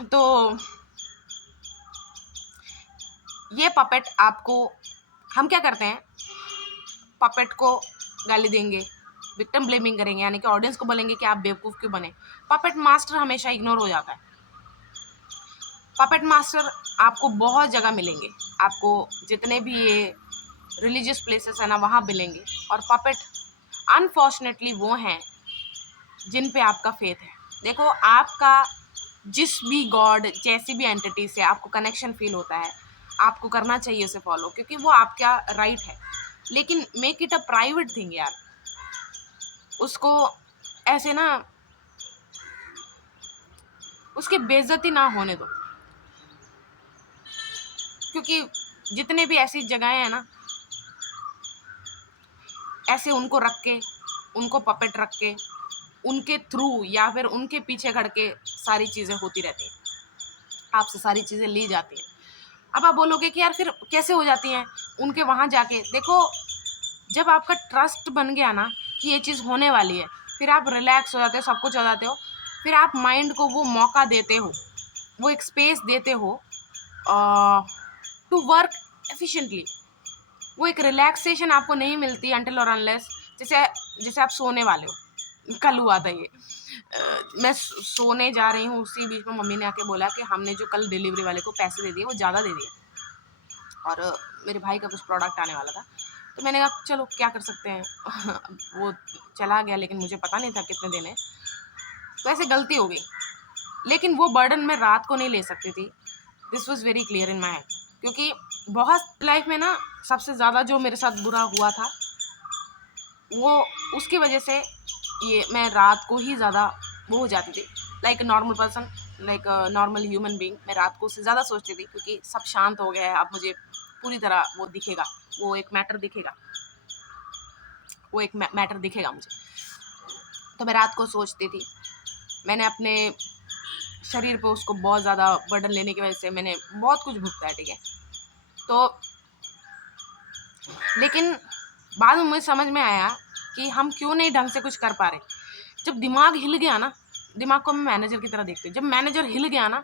तो ये पपेट आपको, हम क्या करते हैं, पपेट को गाली देंगे, विक्टिम ब्लेमिंग करेंगे, यानी कि ऑडियंस को बोलेंगे कि आप बेवकूफ़ क्यों बने। पपेट मास्टर हमेशा इग्नोर हो जाता है। पपेट मास्टर आपको बहुत जगह मिलेंगे, आपको जितने भी ये रिलीजियस प्लेसेस है ना वहाँ मिलेंगे, और पपेट अनफॉर्चुनेटली वो हैं जिन पे आपका फेथ है। देखो आपका जिस भी गॉड, जैसी भी एंटिटी से आपको कनेक्शन फील होता है, आपको करना चाहिए उसे फॉलो, क्योंकि वो आपका राइट है, लेकिन make it a private thing यार, उसको ऐसे ना उसकी बेइज्जती ना होने दो, क्योंकि जितने भी ऐसी जगहें हैं ना, ऐसे उनको रख के, उनको पपेट रख के, उनके थ्रू या फिर उनके पीछे खड़ के सारी चीज़ें होती रहती हैं, आपसे सारी चीज़ें ली जाती हैं। अब आप बोलोगे कि यार फिर कैसे हो जाती हैं, उनके वहाँ जाके देखो, जब आपका ट्रस्ट बन गया ना कि ये चीज़ होने वाली है, फिर आप रिलैक्स हो जाते हो, सब कुछ हो जाते हो, फिर आप माइंड को वो मौका देते हो, वो एक स्पेस देते हो टू वर्क एफिशिएंटली। वो एक रिलैक्सेशन आपको नहीं मिलती अनटिल और अनलेस, जैसे जैसे आप सोने वाले हो, कल हुआ था ये, मैं सोने जा रही हूँ, उसी बीच में मम्मी ने आके बोला कि हमने जो कल डिलीवरी वाले को पैसे दे दिए वो ज़्यादा दे दिए, और मेरे भाई का कुछ प्रोडक्ट आने वाला था, तो मैंने कहा चलो क्या कर सकते हैं वो चला गया, लेकिन मुझे पता नहीं था कितने देने, तो ऐसे गलती हो गई, लेकिन वो बर्डन मैं रात को नहीं ले सकती थी। This was very clear in my head, क्योंकि बहुत लाइफ में ना सबसे ज़्यादा जो मेरे साथ बुरा हुआ था वो उसकी वजह से, ये मैं रात को ही ज़्यादा वो हो जाती थी, like normal person, like normal human being, मैं रात को उससे ज़्यादा सोचती थी, क्योंकि सब शांत हो गया है, अब मुझे पूरी तरह वो दिखेगा, वो एक मैटर दिखेगा, वो एक मैटर दिखेगा मुझे, तो मैं रात को सोचती थी। मैंने अपने शरीर पे उसको बहुत ज़्यादा बर्डन लेने की वजह से मैंने बहुत कुछ भुगता है, ठीक है, तो लेकिन बाद में मुझे समझ में आया कि हम क्यों नहीं ढंग से कुछ कर पा रहे। जब दिमाग हिल गया ना, दिमाग को मैं मैनेजर की तरह देखती हूँ, जब मैनेजर हिल गया ना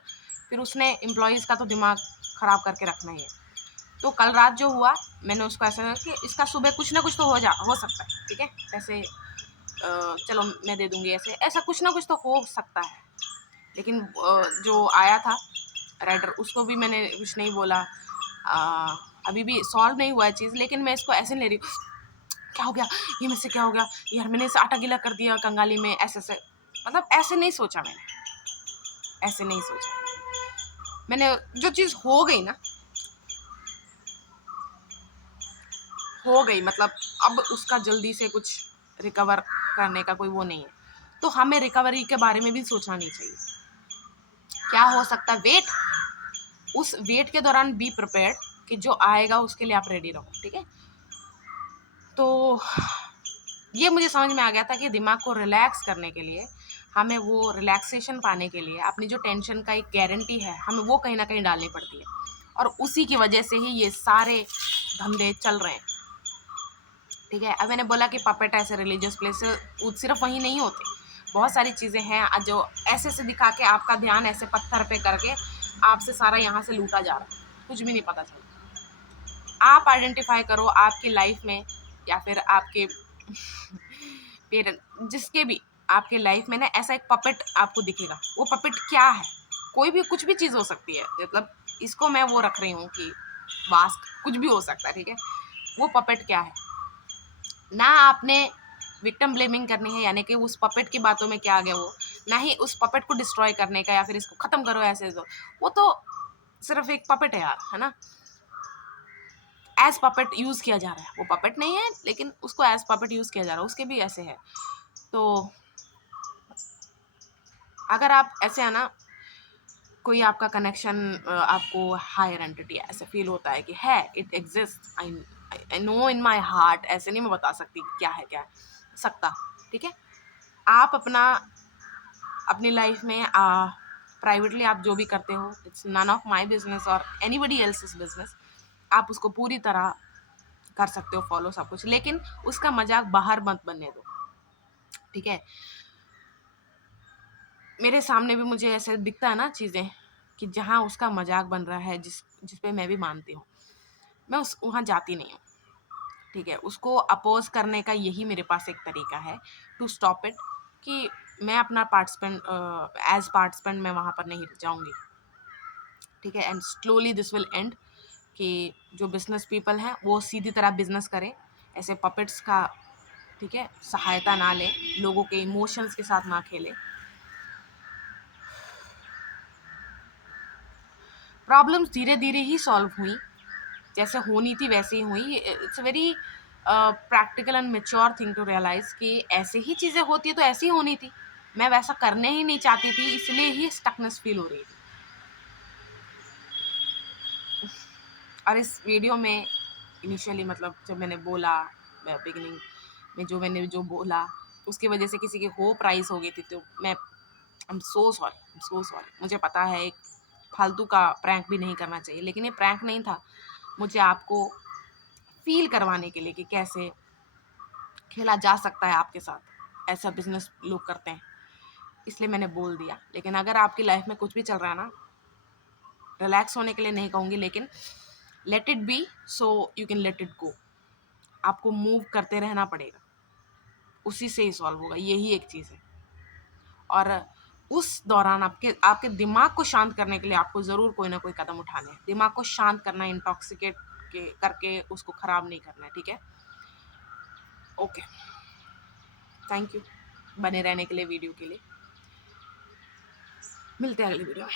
फिर उसने एम्प्लॉयज़ का तो दिमाग ख़राब करके रखना ही है। तो कल रात जो हुआ, मैंने उसको ऐसा कि इसका सुबह कुछ ना कुछ तो हो सकता है, ठीक है, ऐसे चलो मैं दे दूँगी, ऐसे ऐसा कुछ ना कुछ तो हो सकता है। लेकिन जो आया था राइटर, उसको भी मैंने कुछ नहीं बोला। अभी भी सॉल्व नहीं हुआ है चीज़, लेकिन मैं इसको ऐसे नहीं ले रही क्या हो गया, ये मुझसे क्या हो गया यार, मैंने इसे आटा गीला कर दिया कंगाली में, ऐसे मतलब ऐसे नहीं सोचा मैंने, ऐसे नहीं सोचा मैंने। जो चीज़ हो गई ना, हो गई, मतलब अब उसका जल्दी से कुछ रिकवर करने का कोई वो नहीं है, तो हमें रिकवरी के बारे में भी सोचना नहीं चाहिए। क्या हो सकता है, वेट, उस वेट के दौरान बी प्रिपेयर्ड कि जो आएगा उसके लिए आप रेडी रहो, ठीक है। तो ये मुझे समझ में आ गया था कि दिमाग को रिलैक्स करने के लिए, हमें वो रिलैक्सेशन पाने के लिए अपनी जो टेंशन का एक गारंटी है, हमें वो कहीं ना कहीं डालनी पड़ती है, और उसी की वजह से ही ये सारे धंधे चल रहे हैं, ठीक है। अब मैंने बोला कि पपेट ऐसे रिलीजियस प्लेस सिर्फ वही नहीं होते, बहुत सारी चीज़ें हैं जो ऐसे से दिखा के आपका ध्यान ऐसे पत्थर पे करके आपसे सारा यहाँ से लूटा जा रहा है, कुछ भी नहीं पता चलता। आप आइडेंटिफाई करो आपकी लाइफ में, या फिर आपके पेरेंट, जिसके भी आपके लाइफ में ना ऐसा एक पपेट आपको दिखेगा, वो पपेट क्या है, कोई भी कुछ भी चीज़ हो सकती है, मतलब इसको मैं वो रख रही हूँ कि वास्ट कुछ भी हो सकता है, ठीक है। वो पपेट क्या है, ना आपने विक्टिम ब्लेमिंग करनी है, यानी कि उस पपेट की बातों में क्या आ गया वो, ना ही उस पपेट को डिस्ट्रॉय करने का या फिर इसको ख़त्म करो ऐसे, तो वो तो सिर्फ एक पपेट है यार, है ना, एज पपेट यूज़ किया जा रहा है, वो पपेट नहीं है लेकिन उसको एज पपेट यूज़ किया जा रहा है, उसके भी ऐसे है। तो अगर आप ऐसे है ना, कोई आपका कनेक्शन आपको हायर एंटिटी ऐसे फील होता है कि है, it exist, I know in my heart, ऐसे नहीं मैं बता सकती क्या है सकता, ठीक है। आप अपनी लाइफ में प्राइवेटली आप जो भी करते हो, it's none of my business और एनीबडी एल्सेस बिजनेस, आप उसको पूरी तरह कर सकते हो फॉलो सब कुछ, लेकिन उसका मजाक बाहर मत बनने दो, ठीक है। मेरे सामने भी मुझे ऐसे दिखता है ना चीज़ें कि जहाँ उसका मजाक बन रहा है, जिस पे मैं भी मानती हूँ, मैं वहाँ जाती नहीं हूँ, ठीक है। उसको अपोज करने का यही मेरे पास एक तरीका है टू स्टॉप इट, कि मैं अपना पार्टिसिपेंट एज पार्टिसिपेंट मैं वहाँ पर नहीं जाऊँगी, ठीक है। And slowly this will and, कि जो बिजनेस पीपल हैं वो सीधी तरह बिजनेस करें, ऐसे पपेट्स का, ठीक है, सहायता ना लें, लोगों के इमोशंस के साथ ना खेलें। प्रॉब्लम्स धीरे धीरे ही सॉल्व हुई, जैसे होनी थी वैसे ही हुई। It's very practical and mature thing to realise कि ऐसे ही चीज़ें होती है तो ऐसी ही होनी थी, मैं वैसा करने ही नहीं चाहती थी, इसलिए ही स्टकनेस फील हो रही थी। और इस वीडियो में इनिशियली, मतलब जब मैंने बोला बिगिनिंग में, जो बोला उसकी वजह से किसी की होप राइज हो गई थी, तो मैं आई am so sorry, I am so sorry. मुझे पता है एक फालतू का प्रैंक भी नहीं करना चाहिए, लेकिन ये प्रैंक नहीं था, मुझे आपको फील करवाने के लिए कि कैसे खेला जा सकता है आपके साथ, ऐसा बिजनेस लोग करते हैं, इसलिए मैंने बोल दिया। लेकिन अगर आपकी लाइफ में कुछ भी चल रहा है ना, रिलैक्स होने के लिए नहीं कहूँगी, लेकिन let it be, so you can let it go. आपको मूव करते रहना पड़ेगा, उसी से ही सॉल्व होगा, यही एक चीज़ है। और उस दौरान आपके आपके दिमाग को शांत करने के लिए आपको ज़रूर कोई ना कोई कदम उठाने हैं। दिमाग को शांत करना, इंटॉक्सिकेट करके उसको ख़राब नहीं करना है, ठीक है। ओके, थैंक यू बने रहने के लिए, वीडियो के लिए। मिलते हैं अगली वीडियो में।